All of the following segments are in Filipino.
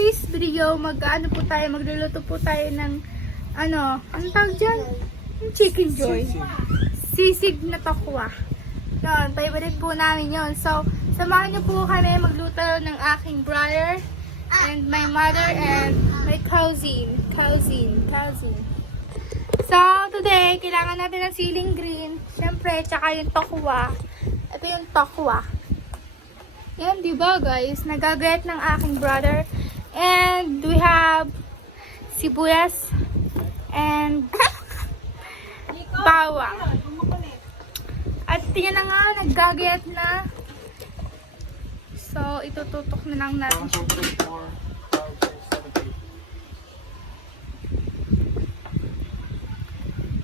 today's video, magluluto po tayo ng, anong tawag dyan? Yung Chicken Joy. Sisig na tokwa. Yun, favorite po namin yun. So, samahan niyo po kami magluto ng aking brother, and my mother, and my cousin. So, today, kailangan natin ng siling green. Siyempre, tsaka yung tokwa. Ito yung tokwa. Yan, diba guys? Nagagayat ng aking brother. And we have sibuyas and bawang. At yan na nga, naggagayat na. So, itututok na lang natin.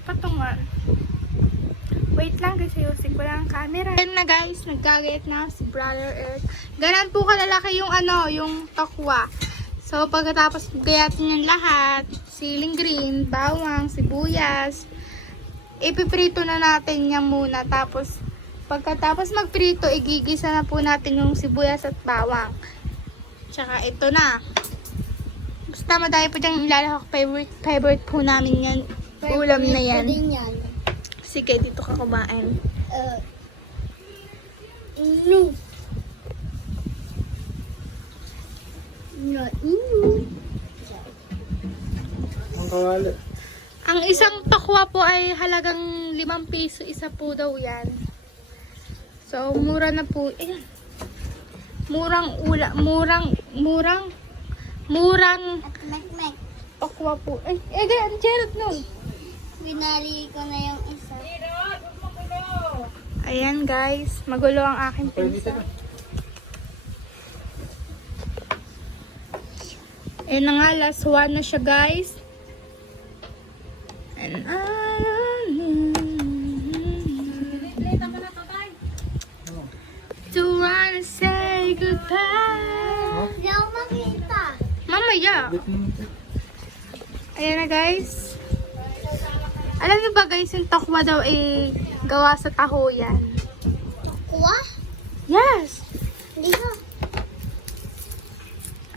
Patungan. Wait lang kasi usik ko lang ang camera. Ayan na guys, naggagayat na si Brother Earth. Ganun po kalalaki yung yung tokwa. So pagkatapos gayatin yung lahat, siling green, bawang, sibuyas, ipiprito na natin yan muna. Tapos pagkatapos magprito, igigisa na po natin yung sibuyas at bawang. Tsaka ito na. Basta madami po dyang ilalahok. Favorite po namin yan. Ulam na yan. Sige, dito ka kumain. No. Ang kawali. Ang isang tokwa po ay halagang 5 piso. Isa po daw yan. So, mura na po. Ayan. Murang tokwa po. Ay, ganyan, Gerald nun. Binali ko na yung isa. Ayan guys, magulo ang aking pinsa. Ayan na nga, last one na siya guys. And to wanna say goodbye. Hindi ako makita. Mamaya. Ayan na guys. Alam niyo ba guys, yung tokwa daw ay gawa sa taho yan. Kuha? Yes! Hindi ko.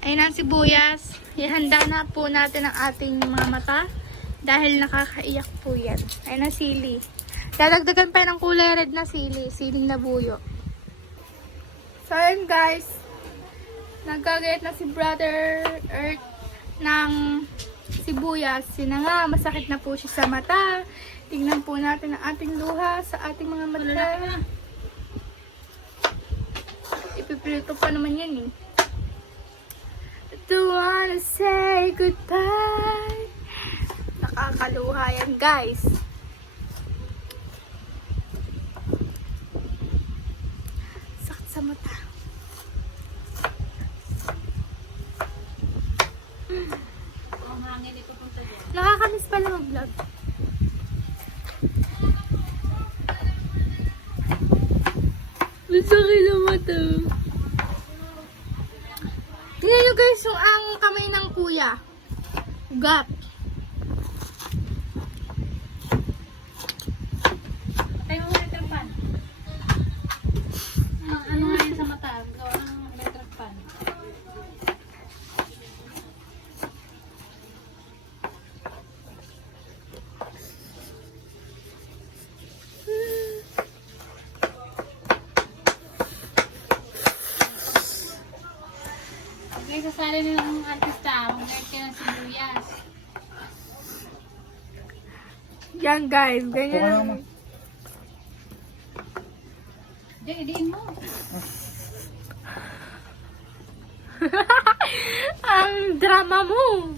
Ayan ang sibuyas. Ihanda na po natin ang ating mga mata dahil nakakaiyak po yan. Ayan ang sili. Dadagdagan pa ng kulay red na sili. Siling na buyo. So ayan guys. Nagkagayat na si Brother Earth ng sibuyas. Yun na nga, masakit na po siya sa mata. Tingnan po natin ang ating luha sa ating mga mata. Ipipilito pa naman yan eh. Don't wanna say goodbye. Nakakaluha yan guys. Sakit sa mata. Nakakamiss pala mag-vlog. Masakit na mata. Tingnan nyo guys yung ang kamay ng kuya. Ugat. Tayo mo electric pan. Ano nga yun sa mata? Gawa ng electric pan. Ngayon sasali nila ng artista, mag-guide ka ng sibuyas. Yan guys, Kuha ganyan. naman. Diyan, idiin mo. Ang drama mo.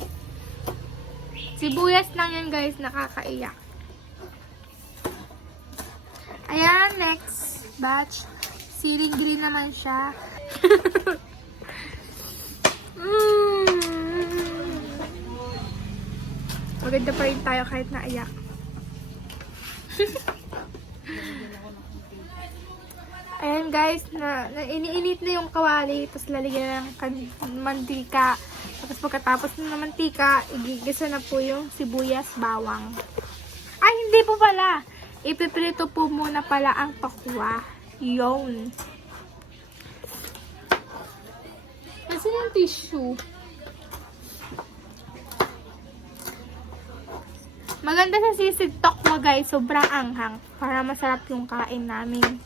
Sibuyas lang yan guys, nakakaiyak. Ayan, next batch. Siling green naman siya. Maganda pa rin tayo kahit naiyak. Ayan guys, iniinit na yung kawali, tapos lalagyan ng mantika. Tapos pagkatapos ng mantika, igigisa na po yung sibuyas, bawang. Ay, hindi po pala. Ipiprito po muna pala ang tokwa. Yun. Kasi yung tissue. Maganda sa sisig tokwa guys, sobrang anghang para masarap yung kain namin.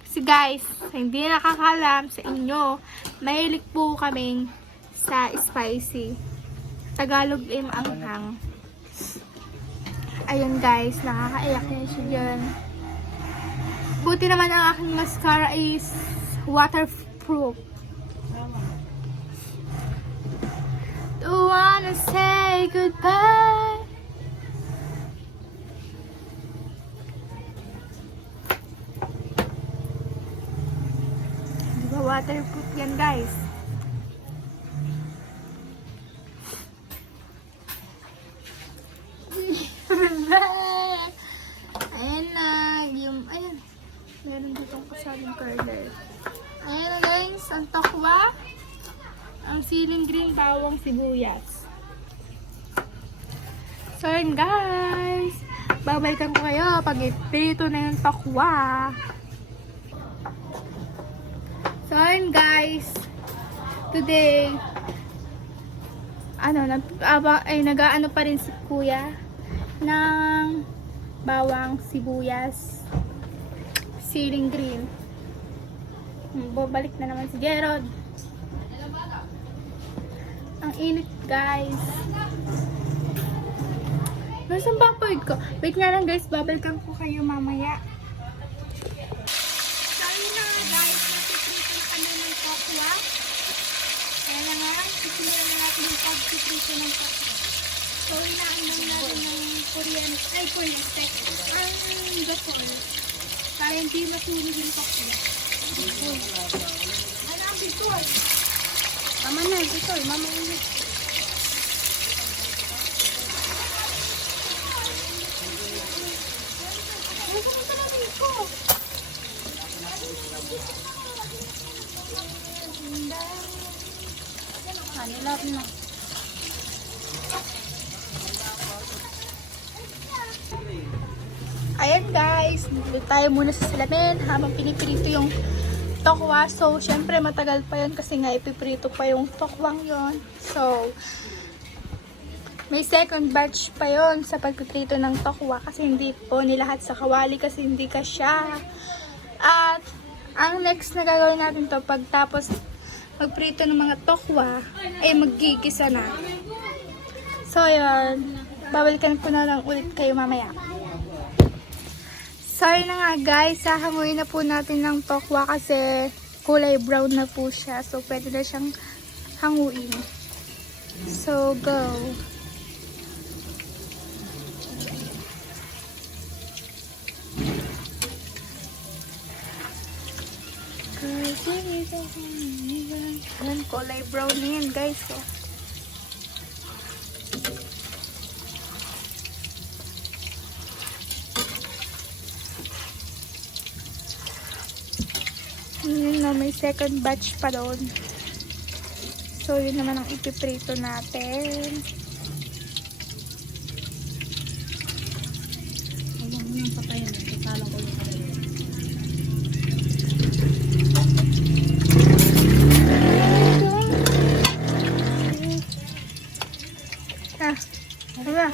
Kasi guys, hindi nakakalam sa inyo, mahilig po kaming sa spicy. Tagalog im anghang. Ayun guys, nakakaiyak na siya dyan. Buti naman ang aking mascara is waterproof. Don't wanna say goodbye. Diba waterproof yan guys? Ayan na, ayan. Meron ditong kasaling curler. Ayan na guys, ang tokwa. Ang siling green, bawang, sibuyas. So yun guys, babalikan ko kayo pag iprito na yung tokwa. So yun guys, today, nag-aano pa rin si kuya ng bawang, sibuyas, siling green. Babalik na naman si Gerald. Ang init guys. Nasaan ba ang point ko? Wait nga lang guys, babalikan ko kayo mamaya. Sorry na guys, natitrito na kami ng tokwa. Kaya na nga, sisimulan na natin yung pag-titrito ng tokwa. So, inaanong natin ng Korean steak. Ang gasol. Para hindi masunog yung tokwa. Ano ang bitol? Tama na, bitol. Mama ulit. Ano sa mga natin ko? Hanilap na. Ayan guys, dito tayo muna sa salamin habang piniprito yung tokwa. So, syempre matagal pa yun kasi nga ipiprito pa yung tokwang yon. So, may second batch pa yon sa pagpiprito ng tokwa kasi hindi po nilahat sa kawali kasi hindi kasya. At, ang next na gagawin natin to pagtapos magprito ng mga tokwa ay maggigisa na. So, yun. Babalikan ko na lang ulit kayo mamaya. Sorry na nga guys, hahanguin na po natin ng tokwa kasi kulay brown na po siya. So, pwede na siyang hanguin. So, go. Ayan, kulay brown na yan guys. So. Yun na, may second batch pa doon. So, yun naman ang ipiprito natin. Huwag mo yung patayin. Ikalang ko yung patayin. Diba?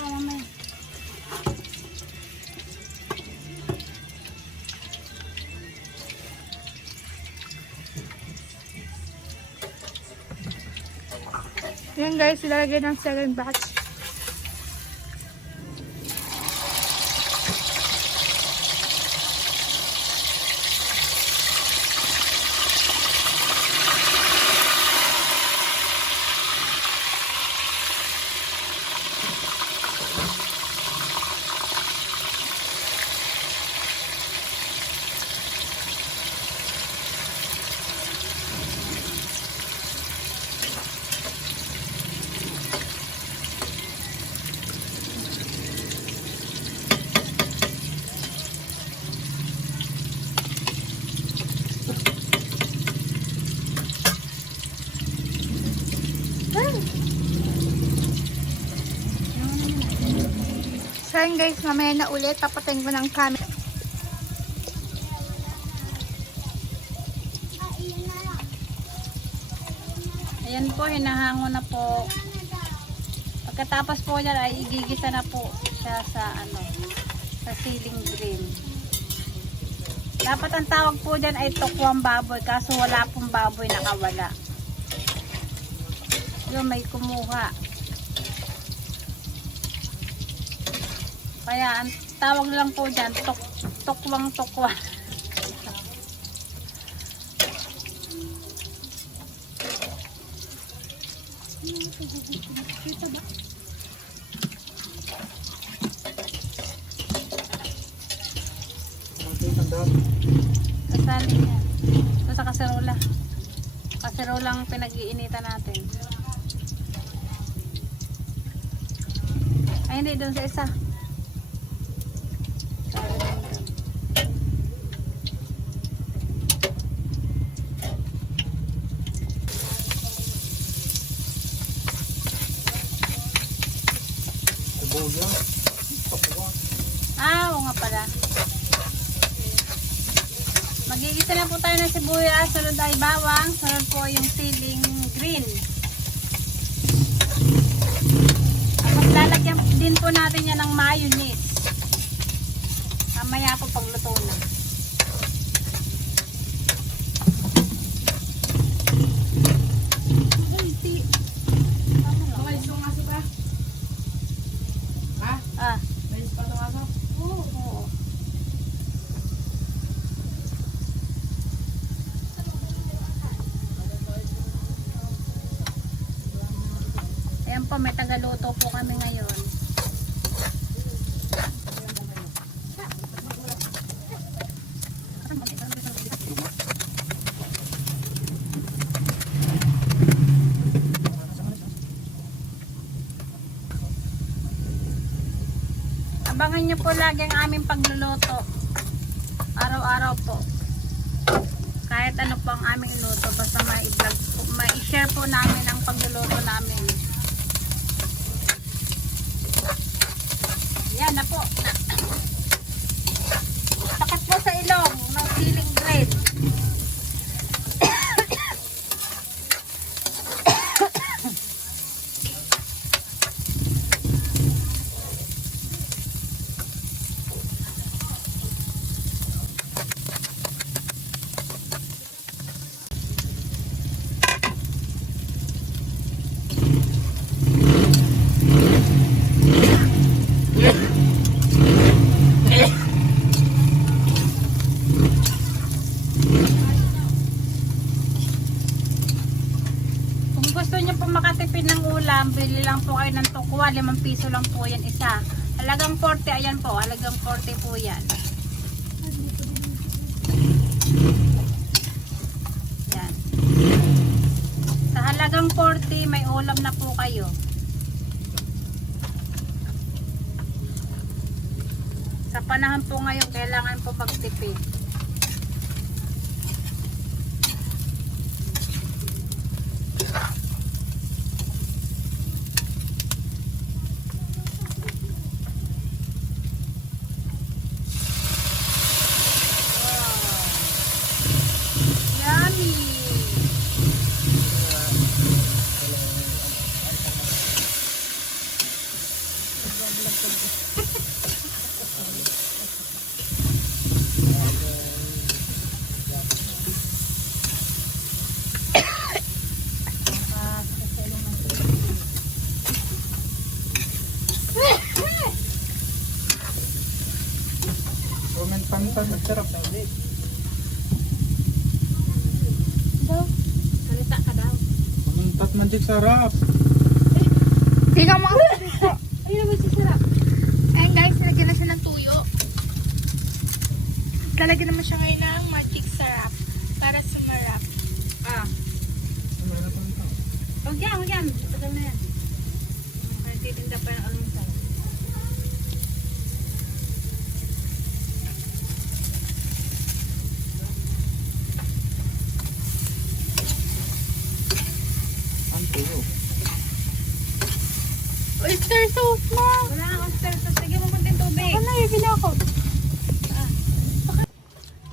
Yan guys, ilalagay ng second batch. So yun guys, mamaya na ulit. Papatayin ko ng camera. Ayan po, hinahango na po. Pagkatapos po yan ay igigisa na po. siya sa ano, sa ceiling green. Dapat ang tawag po dyan ay tukwang baboy, kaso wala pong baboy, nakawala. Yun, may kumuha. Kaya ang tawag lang po dyan, tukwang tukwa. Kasali niya. Ito sa kaserola. Kaserolang pinag-iinitan natin. Ay, hindi. Doon sa isa. Oo nga pala. Magigisa na po tayo ng sibuyas. Sunod ay bawang. Sunod po yung ceiling green. At lalagyan din po natin yan ng mayonnaise. Mamaya po pagluto na. Ah. Oo. Ayan po, may tagaluto po kami ngayon. Abangan nyo po lagi ang aming pagluluto. Araw-araw po. Kahit ano po ang aming luto, basta ma-vlog po, ma-share po namin ang pagluluto namin. Yan na po. Tapat po sa ilong ng ceiling green. Kung gusto niyo po makatipid ng ulam, bili lang po kayo ng tukwa, 5 piso lang po yan isa. Halagang 40, ayan po, halagang 40 po yan. Yan. Sa halagang 40, may ulam na po kayo. Sa panahon po ngayon, kailangan po magtipid. Yummy! Comment pantan, nagtarap na ulit. Salita ka daw. Manuntat man dyan sarap. Hindi ka makasalita. Ayun naman si Sarap. Ayun guys, nalagyan na siya ng tuyo. Lalagyan naman siya ngayon ng magic syrup para sumarap. Ah. Huwag yan, huwag yan. Tagal na yan. Kaya titinda pa yung almusal. Ang tuyo. Oyster sauce mo! Wala akong oyster sauce. Sige mo kunting tubig. Ano na, bili ako.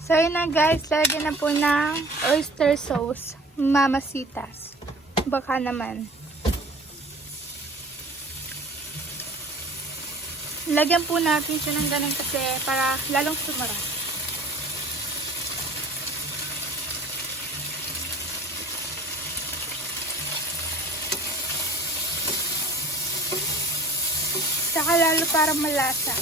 So yun na guys, lalagyan na po ng oyster sauce. Mamasitas. Baka naman. Lagyan po natin siya ng ganun kasi para lalong sumara. Saka lalo para malasa.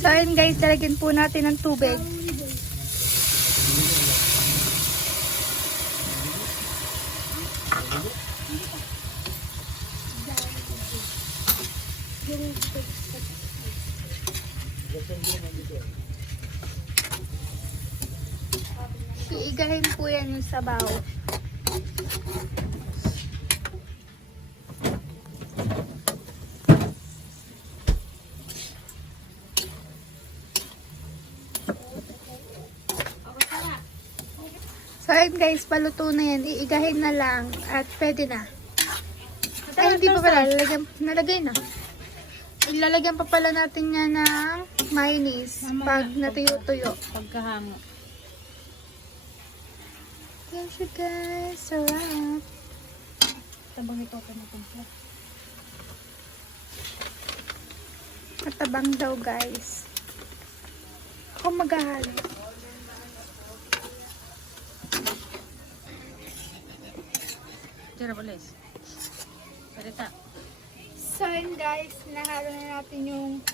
So ayun guys, talagyan po natin ng tubig. Iigahin po yan yung sabaw. So ayun guys, paluto na yan. Iigahin na lang at pwede na. Ay, hindi pa pala. Nalagay na. Ilalagyan pa pala natin yan ng mayonnaise pag natuyo-tuyo. Pagkahango. Yan siya guys. Sarap. Tabang ito ako na Matabang daw guys. Ako maghahalo. Tira balis. Salita. So yun guys, nahalo na natin yung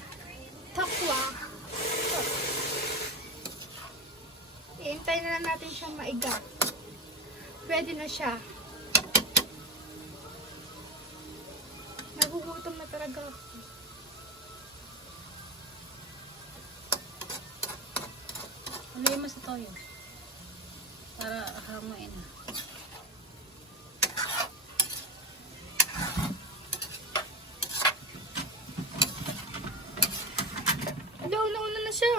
tokwa. Iintay na lang natin siyang maiga. Pwede na siya. Nagugutom na talaga ako. Huluin mo sa toyo. Para hanguin. Nauna na siya.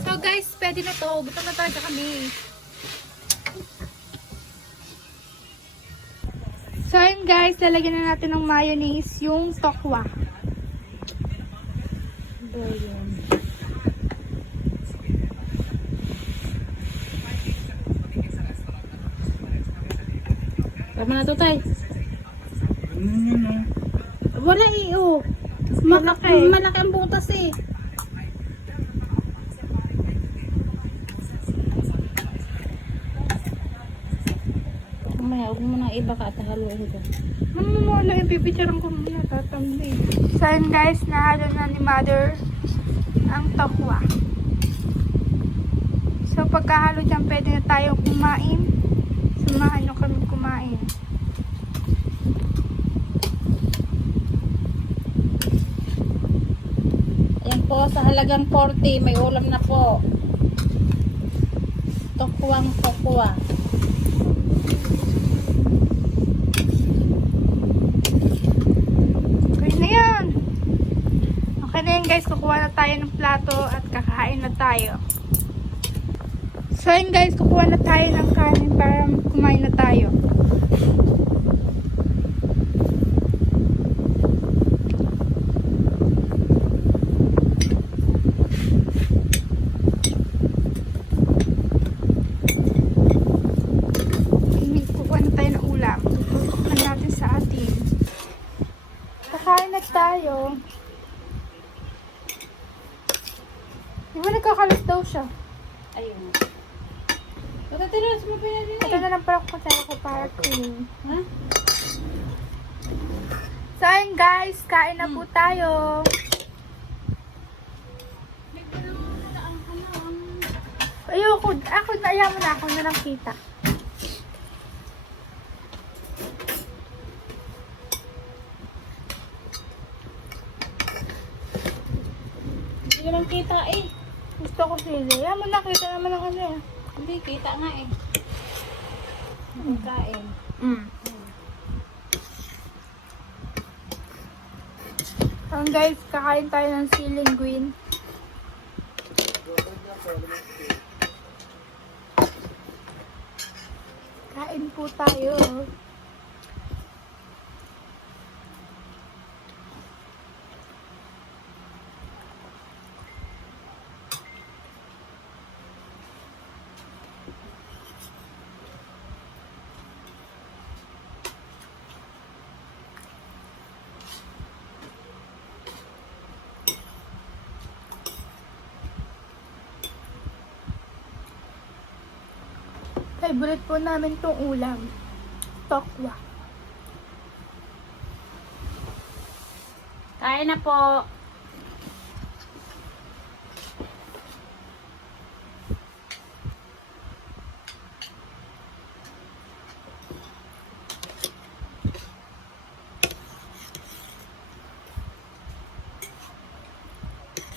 So guys, pwede na to. Gutom na talaga kami. So yun guys, lalagyan na natin ng mayonnaise yung tokwa. Tama na to, tay. Ano yun, oh? Wala eh, oh. Malaki ang butas eh. Mamaya, huwag mo na iba ka at haluin ko. Mamamala yung pipicturean ko muna. Tatamli. So yun guys, nahalo na ni mother ang tokwa. So pagkahalo dyan, pwede na tayong kumain. Samahan nyo kami kumain. Ayan po, sa halagang 40, may ulam na po. Tokwang tokwa. Okay na yan. Okay na yan guys, kukuha na tayo ng plato at kakain na tayo. So yun guys, kukuha na tayo ng kanin para kumain na tayo. Kukuha na tayo ng ulam. Tututok na natin sa atin. Kakain na tayo. Di ba nagkakalat daw siya? Ayun. Patatilas mo pinali Ito na lang pala kung saan ako para clean. Ha? So ayun guys, kain na po tayo. Ayoko, ako ayaw mo na ako na lang kita. Hindi lang kita eh. Gusto ko sili. Ayaw mo na kita naman ang ano eh. Hindi, kita nga eh. Kain. Guys, kakain tayo ng siling green. Kain po tayo. Favorite po namin tong ulam. Tokwa. Kain na po.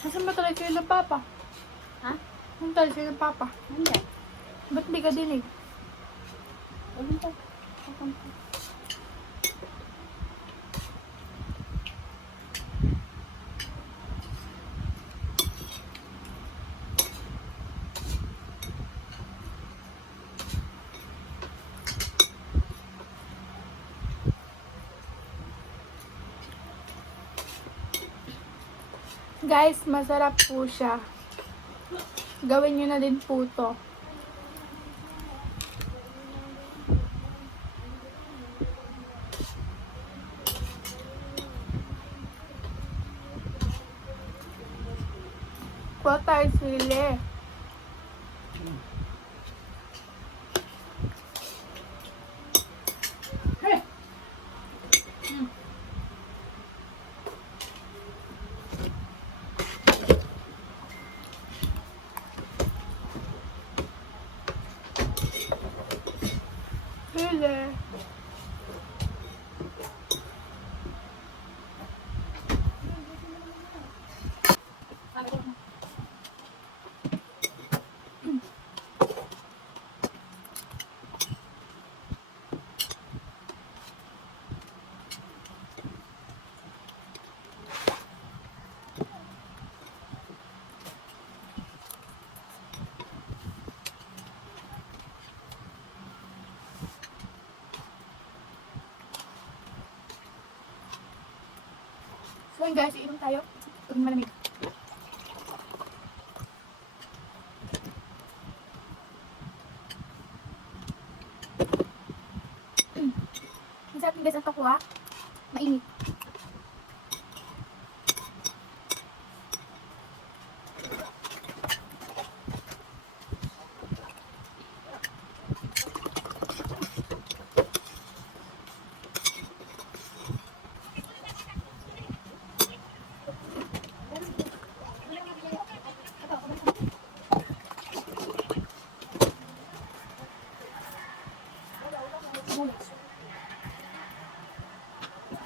Nasaan ba talaga kayo ng papa? Ha? Nasaan talaga kayo ng papa? Hindi. Ba't di ka dinig? Ulit po. Guys, masarap po siya. Gawin nyo na din po to. Kuha tayo sili. Sili. So yun guys, inom tayo. Pag malamig. Masarap din guys ang tokwa. Mainit.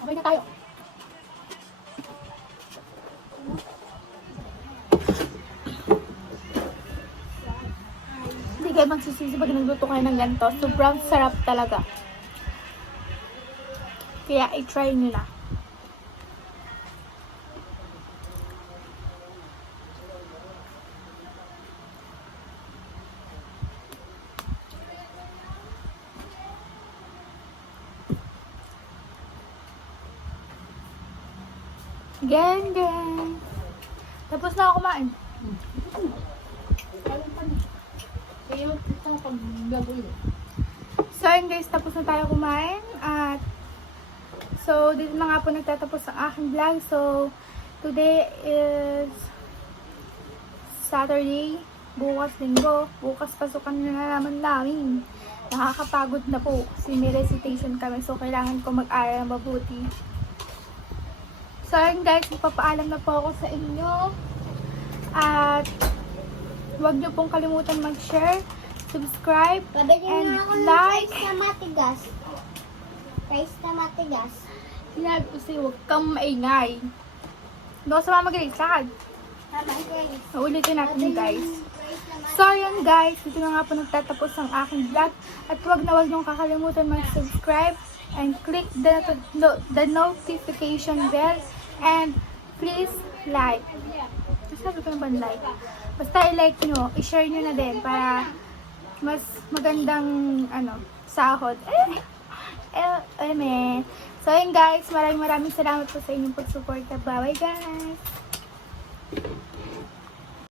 Okay na tayo. Hindi kayo magsisisi pag nagluto kayo ng ganito. Sobrang sarap talaga. Kaya i-try nyo na. Gang. Tapos na ako kumain. So yun guys, tapos na tayo kumain. At so dito na nga po nagtatapos ang aking vlog. So today is Saturday. Bukas linggo. Bukas pasukan na naman namin. Nakakapagod na po kasi may recitation kami. So kailangan ko mag-aral mabuti. So yun guys, magpapaalam na po ako sa inyo. At huwag niyo pong kalimutan mag-share, subscribe, Pabili and na ako ng like. rice na matigas. Rice na matigas. Sinabi ko sa'yo, huwag kang maingay. Doon sa mama Grace, lakad. Tama guys. Ulitin natin guys. So, yun guys, dito na nga po nagtatapos ang aking vlog. At huwag niyong kakalimutan mag-subscribe and click the notification bell. And please like. Sabi ko naman like. Basta i-like nyo, i-share nyo na din para mas magandang sahod. So, yun guys, maraming salamat po sa inyong pagsuporta. Bye guys!